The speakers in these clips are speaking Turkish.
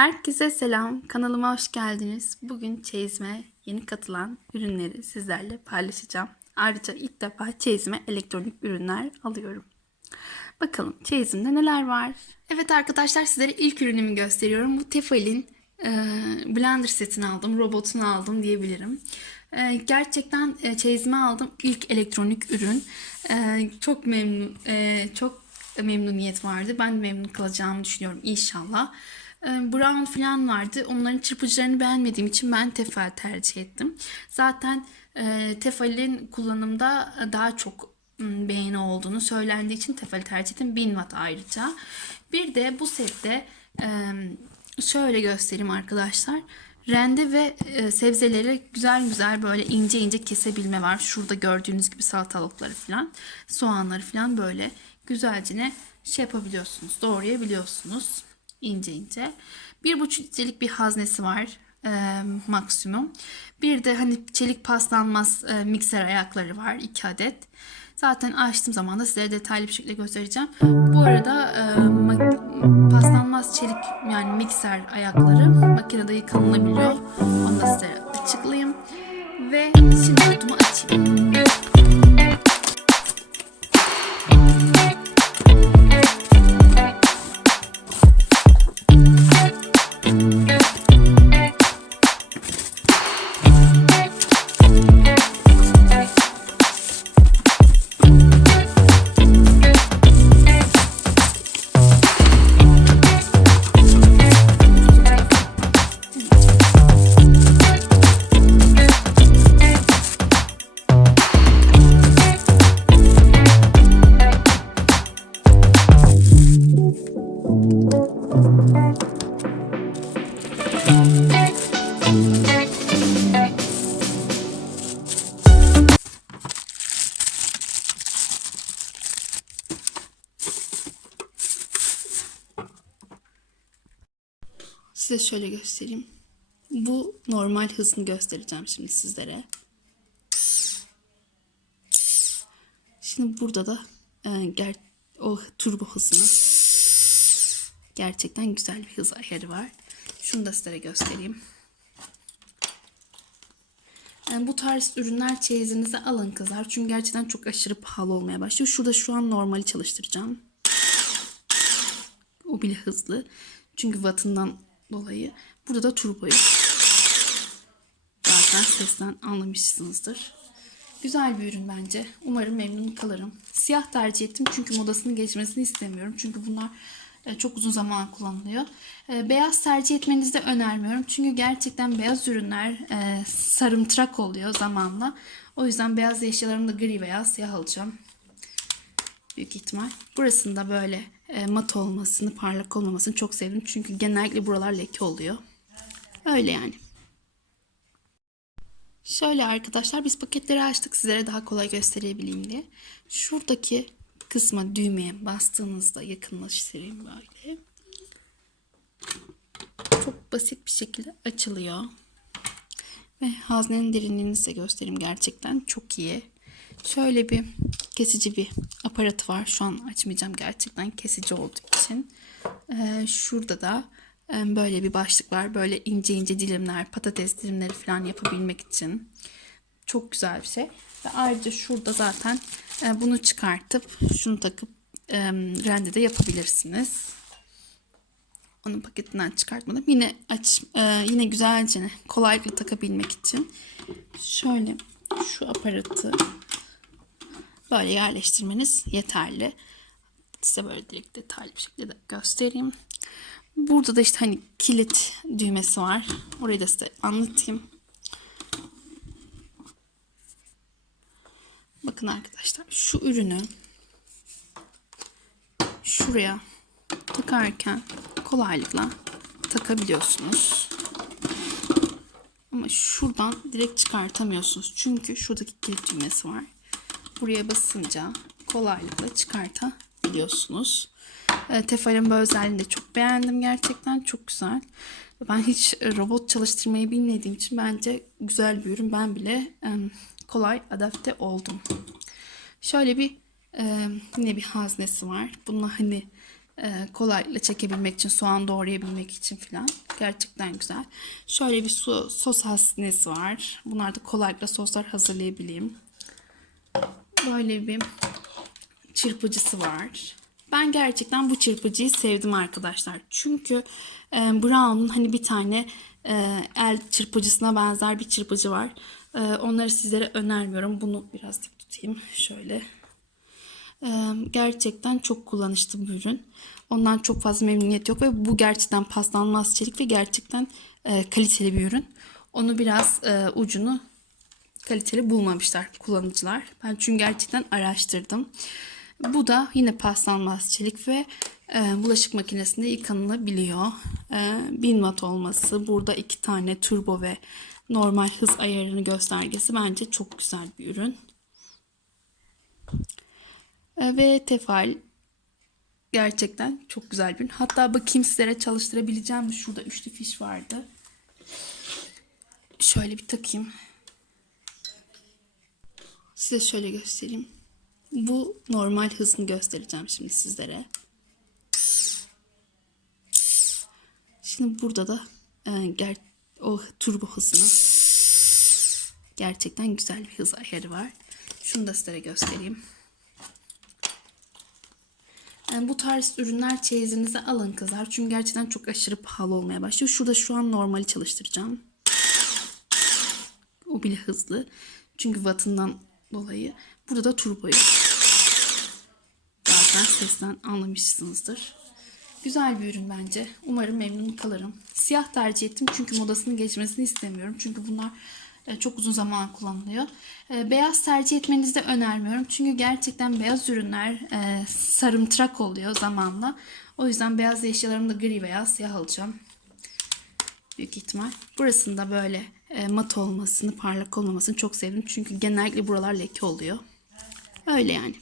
Herkese selam. Kanalıma hoş geldiniz. Bugün çeyizime yeni katılan ürünleri sizlerle paylaşacağım. Ayrıca ilk defa çeyizime elektronik ürünler alıyorum. Bakalım çeyizimde neler var? Evet arkadaşlar sizlere ilk ürünümü gösteriyorum. Bu Tefal'in e, blender setini aldım, robotunu aldım diyebilirim. E, gerçekten e, çeyizime aldım ilk elektronik ürün. E, çok memnun, e, çok memnuniyet vardı. Ben memnun kalacağımı düşünüyorum inşallah. E, Brown falan vardı. Onların çırpıcılarını beğenmediğim için ben Tefal tercih ettim. Zaten e, Tefal'in kullanımda daha çok beğeni olduğunu söylendiği için Tefal'i tercih ettim. 1000 watt ayrıca. Bir de bu sette şöyle göstereyim arkadaşlar. Rende ve e, sebzeleri güzel güzel böyle ince ince kesebilme var. Şurada gördüğünüz gibi salatalıkları falan, soğanları falan böyle güzelce ne şey yapabiliyorsunuz. Doğrayabiliyorsunuz ince ince. Bir buçuk litrelik bir haznesi var e, maksimum. Bir de hani çelik paslanmaz e, mikser ayakları var iki adet. Zaten açtığım zaman da size detaylı bir şekilde göstereceğim. Bu arada e, ma- paslanmaz çelik yani mikser ayakları makinede yıkanılabiliyor. Onu da size açıklayayım. Ve şimdi kutumu açayım. Size şöyle göstereyim. Bu normal hızını göstereceğim şimdi sizlere. Şimdi burada da e, o turbo hızını gerçekten güzel bir hız ayarı var. Şunu da sizlere göstereyim. Yani bu tarz ürünler çeyizinize alın kızlar. Çünkü gerçekten çok aşırı pahalı olmaya başlıyor. Şurada şu an normali çalıştıracağım. O bile hızlı. Çünkü wattından dolayı. Burada da turboyu. Zaten sesten anlamışsınızdır. Güzel bir ürün bence. Umarım memnun kalırım. Siyah tercih ettim çünkü modasını geçmesini istemiyorum. Çünkü bunlar e, çok uzun zaman kullanılıyor. E, Beyaz tercih etmenizi de önermiyorum. Çünkü gerçekten beyaz ürünler e, sarımtırak oluyor zamanla. O yüzden beyaz eşyalarımı da gri veya siyah alacağım büyük ihtimal. Burasında böyle e, mat olmasını, parlak olmamasını çok sevdim. Çünkü genellikle buralar leke oluyor. Öyle yani. Şöyle arkadaşlar biz paketleri açtık sizlere daha kolay gösterebileyim diye. Şuradaki kısma düğmeye bastığınızda yakınlaştırayım böyle. Çok basit bir şekilde açılıyor. Ve haznenin derinliğini size göstereyim gerçekten çok iyi. Şöyle bir kesici bir aparatı var. Şu an açmayacağım gerçekten kesici olduğu için. Ee, şurada da e, böyle bir başlık var. Böyle ince ince dilimler, patates dilimleri falan yapabilmek için. Çok güzel bir şey. Ve ayrıca şurada zaten e, bunu çıkartıp şunu takıp e, rendede yapabilirsiniz. Onun paketinden çıkartmadım. Yine aç yine güzelce kolaylıkla takabilmek için şöyle şu aparatı böyle yerleştirmeniz yeterli. Size böyle direkt detaylı bir şekilde de göstereyim. Burada da işte hani kilit düğmesi var. Orayı da size anlatayım. Bakın arkadaşlar şu ürünü şuraya takarken kolaylıkla takabiliyorsunuz. Ama şuradan direkt çıkartamıyorsunuz. Çünkü şuradaki kilit düğmesi var. Buraya basınca kolaylıkla çıkartabiliyorsunuz. E, Tefal'in bu özelliğini de çok beğendim gerçekten. Çok güzel. Ben hiç e, robot çalıştırmayı bilmediğim için bence güzel bir ürün. Ben bile kolay adapte oldum. Şöyle bir e, yine bir haznesi var. Bununla hani e, kolaylıkla çekebilmek için, soğan doğrayabilmek için falan. Gerçekten güzel. Şöyle bir su, sos haznesi var. Bunlarda kolaylıkla soslar hazırlayabileyim. Böyle bir çırpıcısı var. Ben gerçekten bu çırpıcıyı sevdim arkadaşlar. Çünkü e, Brown'un hani bir tane e, el çırpıcısına benzer bir çırpıcı var. E, onları sizlere önermiyorum. Bunu biraz dik tutayım. Şöyle. E, gerçekten çok kullanışlı bir ürün. Ondan çok fazla memnuniyet yok ve bu gerçekten paslanmaz çelik ve gerçekten e, kaliteli bir ürün. Onu biraz e, ucunu kaliteli bulmamışlar kullanıcılar. Ben çünkü gerçekten araştırdım. Bu da yine paslanmaz çelik ve e, bulaşık makinesinde yıkanılabiliyor. E, 1000 watt olması, burada iki tane turbo ve normal hız ayarını göstergesi bence çok güzel bir ürün. E, ve tefal gerçekten çok güzel bir ürün. Hatta bakayım sizlere çalıştırabileceğim? Şurada üçlü fiş vardı. Şöyle bir takayım. Size şöyle göstereyim. Bu normal hızını göstereceğim şimdi sizlere. Şimdi burada da e, o turbo hızını gerçekten güzel bir hız ayarı var. Şunu da sizlere göstereyim. Yani bu tarz ürünler çeyizinize alın kızlar. Çünkü gerçekten çok aşırı pahalı olmaya başlıyor. Şurada şu an normali çalıştıracağım. O bile hızlı. Çünkü wattından dolayı. Burada da turboyu. Zaten sesten anlamışsınızdır. Güzel bir ürün bence. Umarım memnun kalırım. Siyah tercih ettim çünkü modasını geçmesini istemiyorum. Çünkü bunlar e, çok uzun zaman kullanılıyor. E, Beyaz tercih etmenizi de önermiyorum. Çünkü gerçekten beyaz ürünler e, sarımtırak oluyor zamanla. O yüzden beyaz eşyalarımı da gri veya siyah alacağım. Büyük ihtimal. Burasında böyle e, mat olmasını, parlak olmamasını çok sevdim. Çünkü genellikle buralar leke oluyor. Öyle yani.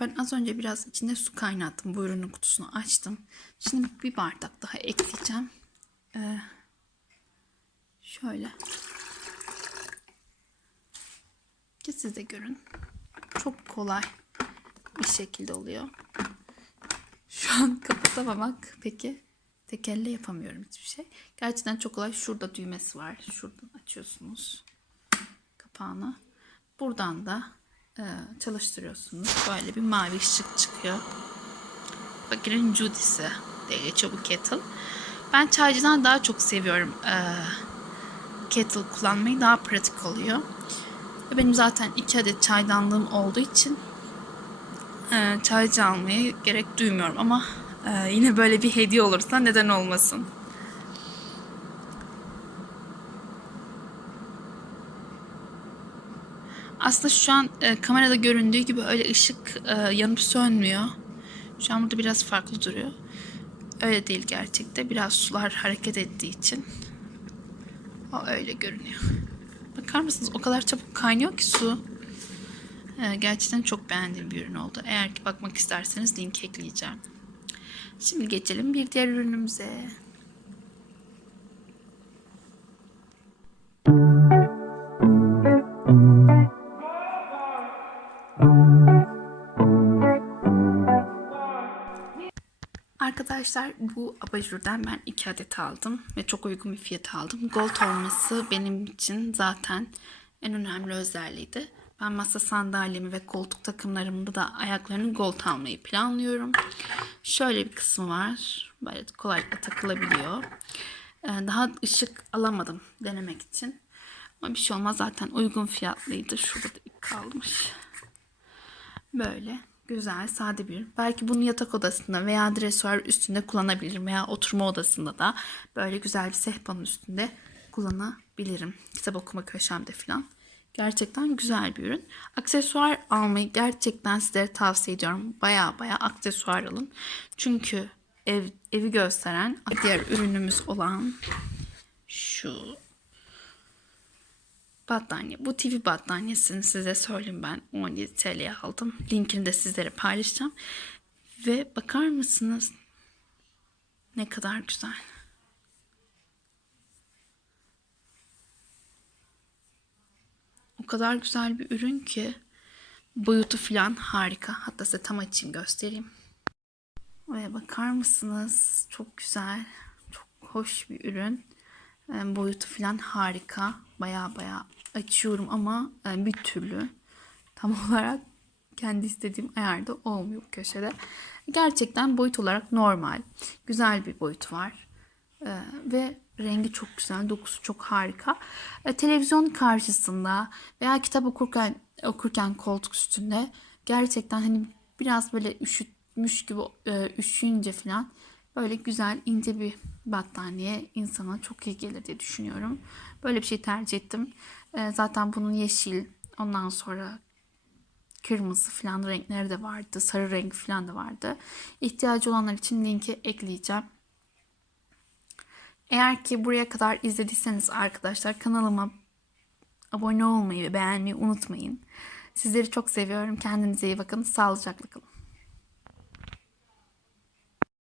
Ben az önce biraz içinde su kaynattım. Bu ürünün kutusunu açtım. Şimdi bir bardak daha ekleyeceğim. Ee, şöyle. Ki siz de görün. Çok kolay bir şekilde oluyor. Şu an kapatamamak peki tek elle yapamıyorum hiçbir şey. Gerçekten çok kolay. Şurada düğmesi var. Şuradan açıyorsunuz kapağını. Buradan da e, çalıştırıyorsunuz. Böyle bir mavi ışık çıkıyor. Fakirin Judy'si diye geçiyor bu kettle. Ben çaycıdan daha çok seviyorum e, kettle kullanmayı. Daha pratik oluyor. Benim zaten iki adet çaydanlığım olduğu için e, çaycı almaya gerek duymuyorum. Ama e, yine böyle bir hediye olursa neden olmasın. Aslında şu an e, kamerada göründüğü gibi öyle ışık e, yanıp sönmüyor. Şu an burada biraz farklı duruyor. Öyle değil gerçekte. Biraz sular hareket ettiği için. O öyle görünüyor. Bakar mısınız? O kadar çabuk kaynıyor ki su. E, gerçekten çok beğendiğim bir ürün oldu. Eğer ki bakmak isterseniz link ekleyeceğim. Şimdi geçelim bir diğer ürünümüze. Arkadaşlar bu abajurdan ben iki adet aldım ve çok uygun bir fiyat aldım. Gold olması benim için zaten en önemli özelliğiydi. Ben masa sandalyemi ve koltuk takımlarımda da ayaklarını gold almayı planlıyorum. Şöyle bir kısmı var. Böyle kolaylıkla takılabiliyor. Ee, Daha ışık alamadım denemek için. Ama bir şey olmaz zaten uygun fiyatlıydı. Şurada da kalmış. Böyle güzel sade bir. Belki bunu yatak odasında veya dresuar üstünde kullanabilirim veya oturma odasında da böyle güzel bir sehpanın üstünde kullanabilirim. Kitap okuma köşemde falan. Gerçekten güzel bir ürün. Aksesuar almayı gerçekten sizlere tavsiye ediyorum. Baya baya aksesuar alın. Çünkü ev, evi gösteren diğer ürünümüz olan şu battaniye. Bu TV battaniyesini size söyleyeyim ben 17 TL'ye aldım. Linkini de sizlere paylaşacağım. Ve bakar mısınız? Ne kadar güzel. O kadar güzel bir ürün ki boyutu falan harika. Hatta size tam açayım göstereyim. Ve bakar mısınız? Çok güzel. Çok hoş bir ürün. E, boyutu falan harika. Baya baya açıyorum ama e, bir türlü tam olarak kendi istediğim ayarda olmuyor bu köşede. Gerçekten boyut olarak normal. Güzel bir boyut var. E, ve rengi çok güzel, dokusu çok harika. E, televizyon karşısında veya kitap okurken okurken koltuk üstünde gerçekten hani biraz böyle üşütmüş gibi e, üşüyünce falan böyle güzel ince bir battaniye insana çok iyi gelir diye düşünüyorum. Böyle bir şey tercih ettim. E, zaten bunun yeşil, ondan sonra kırmızı falan renkleri de vardı. Sarı renk falan da vardı. İhtiyacı olanlar için linki ekleyeceğim. Eğer ki buraya kadar izlediyseniz arkadaşlar kanalıma abone olmayı ve beğenmeyi unutmayın. Sizleri çok seviyorum. Kendinize iyi bakın. Sağlıcakla kalın.